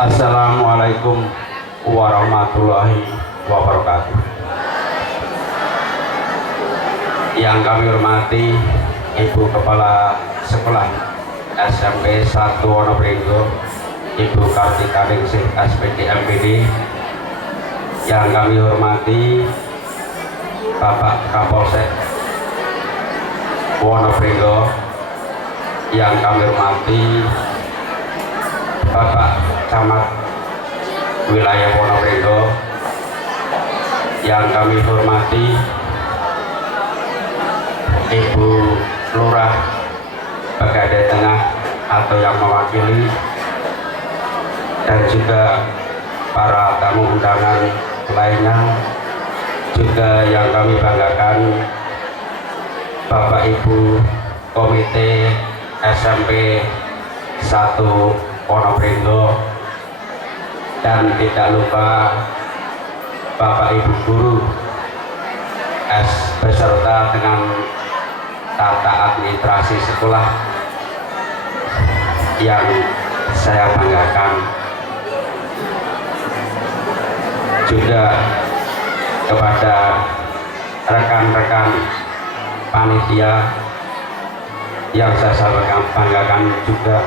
Assalamualaikum warahmatullahi wabarakatuh. Yang kami hormati Ibu Kepala Sekolah SMP 1 Wonopringgo, Ibu Kartika Ningsih SPD MPD. Yang kami hormati Bapak Kapolsek Wonopringgo. Yang kami hormati Bapak Camat Wilayah Wonopringgo. Yang kami hormati Ibu Lurah Pegadaian Tengah atau yang mewakili, dan juga para tamu undangan lainnya, juga yang kami banggakan Bapak Ibu Komite SMP 1 Wonopringgo, dan tidak lupa Bapak Ibu Guru beserta dengan tata administrasi sekolah yang saya banggakan, juga kepada rekan-rekan panitia yang saya banggakan juga,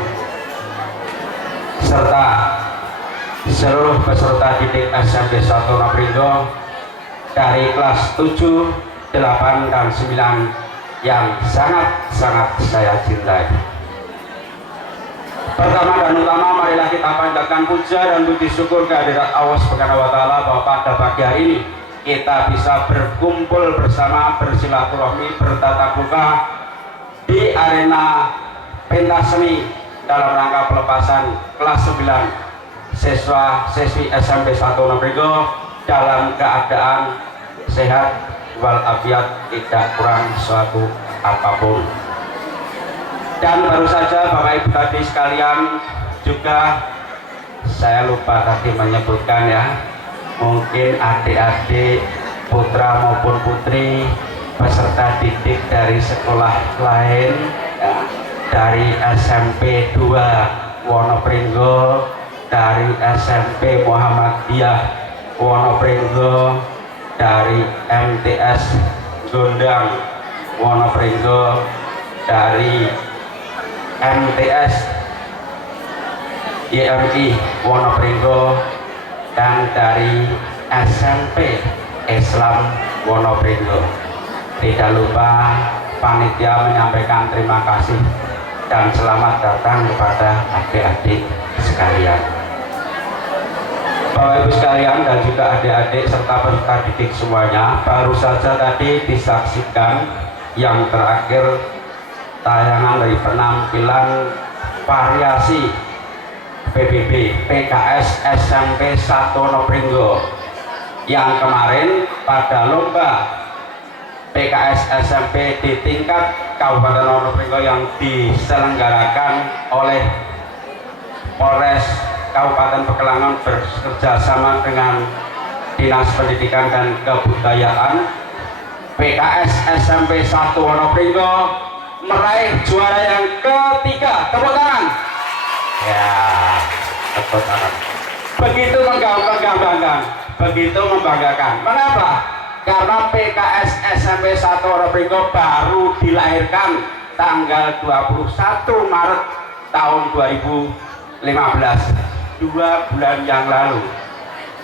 serta seluruh peserta didik SMP 1 Wonopringgo dari kelas 7, 8, dan 9 yang sangat-sangat saya cintai. Pertama dan utama, marilah kita panjatkan puja dan puji syukur kehadirat Allah Subhanahu wa Ta'ala bahwa pada pagi hari ini kita bisa berkumpul bersama, bersilaturahmi, bertatap muka di arena pentas seni dalam rangka pelepasan kelas 9 siswa-siswi SMP 1 Wonopringgo dalam keadaan sehat walafiat, tidak kurang suatu apapun. Dan baru saja Bapak Ibu tadi sekalian, juga saya lupa tadi menyebutkan ya, mungkin adik-adik putra maupun putri peserta didik dari sekolah lain ya, dari SMP 2 Wonopringgo, dari SMP Muhammadiyah Wonopringgo, dari MTS Gondang Wonopringgo, dari MTS YMI Wonopringgo, dan dari SMP Islam Wonopringgo. Tidak lupa panitia menyampaikan terima kasih dan selamat datang kepada adik-adik sekalian. Bapak Ibu sekalian dan juga adik-adik serta peserta didik semuanya, baru saja tadi disaksikan yang terakhir tayangan dari penampilan variasi PBB PKS SMP 1 Wonopringgo yang kemarin pada lomba PKS SMP di tingkat Kabupaten Wonopringgo yang diselenggarakan oleh Polres Kabupaten Pekalongan bekerja sama dengan Dinas Pendidikan dan Kebudayaan. PKS SMP 1 Wonopringgo meraih juara yang ketiga. Tepuk tangan. Ya, tepuk tangan. Begitu membanggakan, begitu membanggakan. Mengapa? Karena PKS SMP 1 Wonopringgo baru dilahirkan tanggal 21 Maret tahun 2015, 2 bulan yang lalu.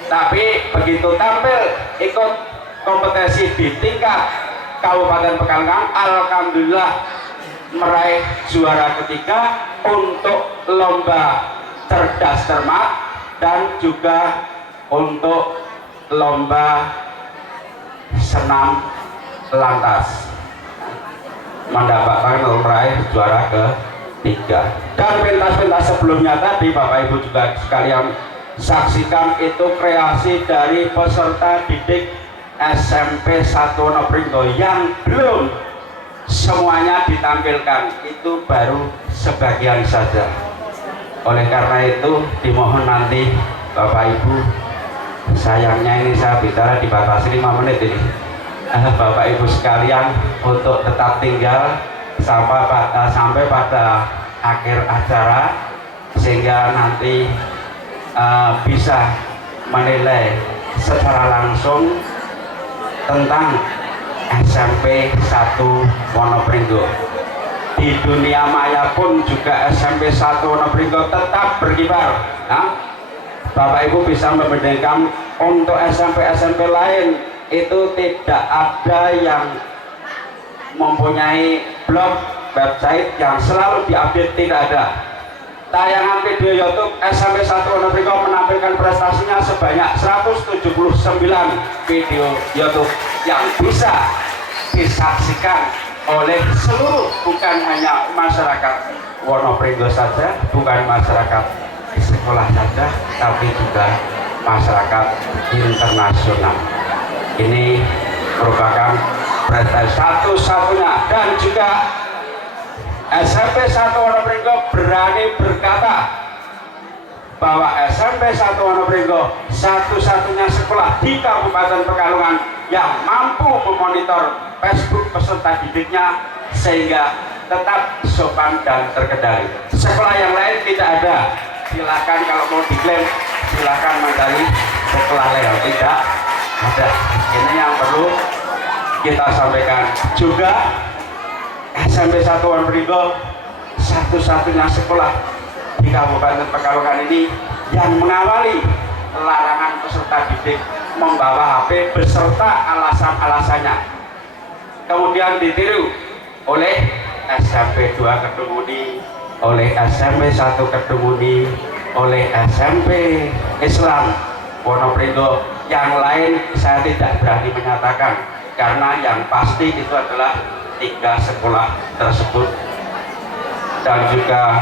Tapi begitu tampil ikut kompetisi di tingkat Kabupaten Pekalongan, alhamdulillah meraih juara ketiga untuk lomba cerdas cermat dan juga untuk lomba senam lantas, mendapatkan meraih juara ketiga. Dan pentas-pentas sebelumnya tadi Bapak Ibu juga sekalian saksikan, itu kreasi dari peserta didik SMP 1 Wonopringgo yang belum semuanya ditampilkan, itu baru sebagian saja. Oleh karena itu dimohon nanti Bapak Ibu, sayangnya ini saya bicara dibatasi 5 menit ini, Bapak Ibu sekalian untuk tetap tinggal sampai pada akhir acara, sehingga nanti bisa menilai secara langsung tentang SMP 1 Wonopringgo. Di dunia maya pun juga SMP 1 Wonopringgo tetap berkibar. Nah, Bapak Ibu bisa membandingkan untuk SMP-SMP lain itu tidak ada yang mempunyai blog website yang selalu diupdate, tidak ada. Tayangan video YouTube SMP 1 Wonopringgo menampilkan prestasinya sebanyak 179 video YouTube yang bisa disaksikan oleh seluruh, bukan hanya masyarakat Wonopringgo saja, bukan masyarakat di sekolah saja, tapi juga masyarakat internasional. Ini merupakan prestasi satu-satunya, dan juga SMP 1 Wonopringgo berani berkata bahwa SMP 1 Wonopringgo satu-satunya sekolah di Kabupaten Pekalongan yang mampu memonitor Facebook peserta didiknya sehingga tetap sopan dan terkendali. Sekolah yang lain tidak ada. Silakan kalau mau diklaim, silakan mencari sekolah lain, tidak ada. Ini yang perlu kita sampaikan. Juga SMP 1 Wonopringgo satu-satunya sekolah di Kabupaten Pekalongan ini yang mengawali larangan peserta didik membawa HP beserta alasan-alasannya. Kemudian ditiru oleh SMP 2 Kedunguni, oleh SMP 1 Kedunguni, oleh SMP Islam Wonopringgo. Yang lain saya tidak berani menyatakan, karena yang pasti itu adalah 3 sekolah tersebut. Dan juga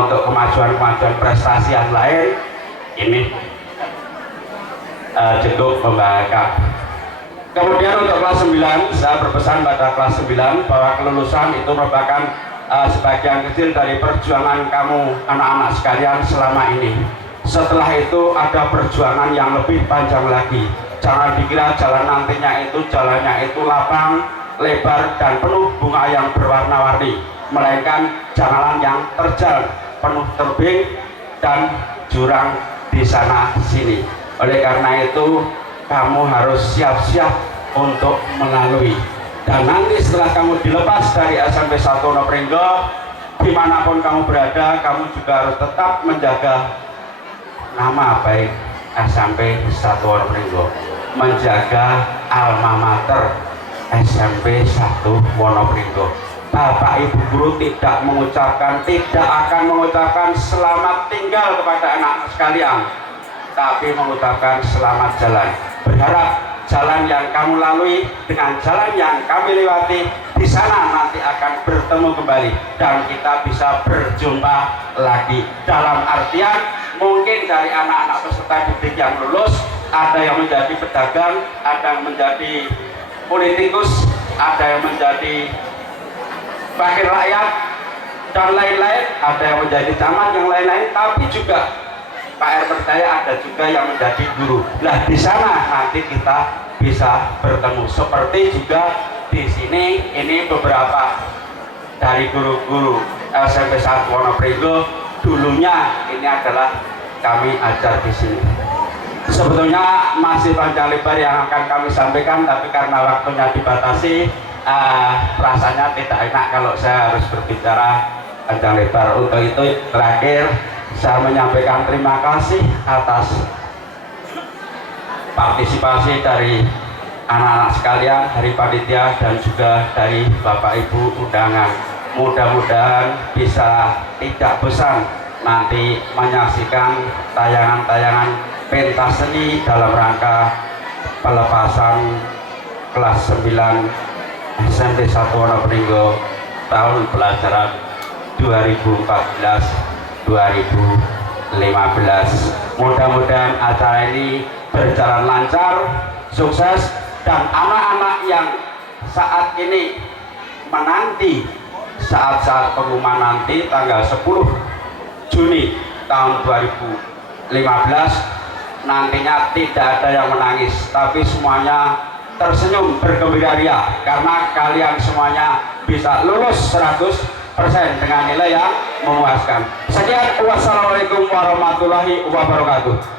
untuk kemajuan-kemajuan prestasi yang lain ini cukup membanggakan. Kemudian untuk kelas 9, saya berpesan pada kelas 9 bahwa kelulusan itu merupakan sebagian kecil dari perjuangan kamu anak-anak sekalian selama ini. Setelah itu ada perjuangan yang lebih panjang lagi. Jangan dikira jalan nantinya itu jalannya itu lapang, lebar, dan penuh bunga yang berwarna-warni, melainkan jalan yang terjal, penuh tebing dan jurang di sana sini. Oleh karena itu kamu harus siap-siap untuk melalui. Dan nanti setelah kamu dilepas dari SMP 1 Wonopringgo, dimanapun kamu berada, kamu juga harus tetap menjaga nama baik SMP 1 Wonopringgo, menjaga alma mater SMP 1 Wonopringgo. Bapak Ibu guru tidak akan mengucapkan selamat tinggal kepada anak sekalian, tapi mengucapkan selamat jalan. Berharap jalan yang kamu lalui dengan jalan yang kami lewati, di sana nanti akan bertemu kembali dan kita bisa berjumpa lagi. Dalam artian mungkin dari anak-anak peserta didik yang lulus, ada yang menjadi pedagang, ada yang menjadi politikus, ada yang menjadi wakil rakyat dan lain-lain, ada yang menjadi camat, yang lain-lain, tapi juga Pak R percaya ada juga yang menjadi guru. Nah, di sana nanti kita bisa bertemu. Seperti juga di sini, ini beberapa dari guru-guru SMP 1 Wonopringgo, dulunya ini adalah kami ajar di sini. Sebetulnya masih panjang lebar yang akan kami sampaikan, tapi karena waktunya dibatasi, rasanya tidak enak kalau saya harus berbicara panjang lebar. Untuk itu terakhir saya menyampaikan terima kasih atas partisipasi dari anak-anak sekalian, dari panitia, dan juga dari Bapak Ibu undangan. Mudah-mudahan bisa tidak bosan nanti menyaksikan tayangan-tayangan pentas seni dalam rangka pelepasan kelas 9 SMP 1 Wonopringgo tahun pelajaran 2014-2015. Mudah-mudahan acara ini berjalan lancar, sukses, dan anak-anak yang saat ini menanti saat-saat pengumuman nanti tanggal 10 Juni tahun 2015, nantinya tidak ada yang menangis, tapi semuanya tersenyum bergembira ria karena kalian semuanya bisa lulus 100% dengan nilai yang memuaskan. Sekian, wassalamualaikum warahmatullahi wabarakatuh.